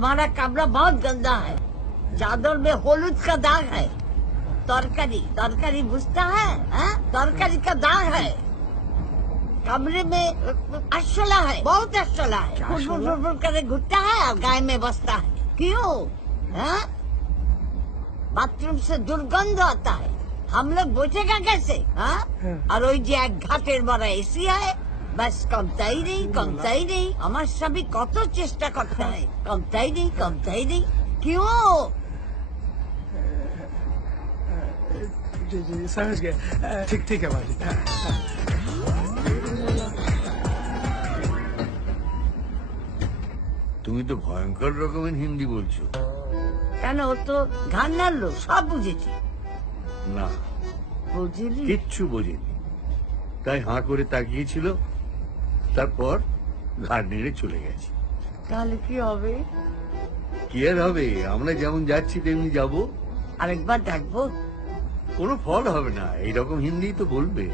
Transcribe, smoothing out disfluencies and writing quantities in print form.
तुम्हारा कमरा बहुत गंदा है, चादर में हलूद का दाग है, तरकारी तरकारी बुझता है, तरकारी का दाग है, कमरे में अशला है, बहुत अशला है, फुटफुट करे घुटता है और गाय में बसता है। क्यों? बाथरूम से दुर्गंध आता है, हम लोग बचेगा कैसे? और ওই যে এক ঘাটের বড় এসি है, बस कमताई नहीं हमारे सभी कत चेष्टा करते हैं, कमताई नहीं। क्यों? जी समझ गए। ठीक है बाजी। তুমি তো ভয়ঙ্কর রকমের হিন্দি বলছো। কেন? ও তো ঘান্নার লোক, সব বুঝেছি। না, বুঝলি? কিচ্ছু বোঝেনি, তাই হাঁ করে তাকিয়েছিল, তারপর ঘাড় নেড়ে চলে গেছে। তাহলে কি হবে? কি আর হবে, আমরা যেমন যাচ্ছি তেমনি যাব। আরেকবার ডাকবো? কোনো ফল হবে না, এইরকম হিন্দি তো বলবে।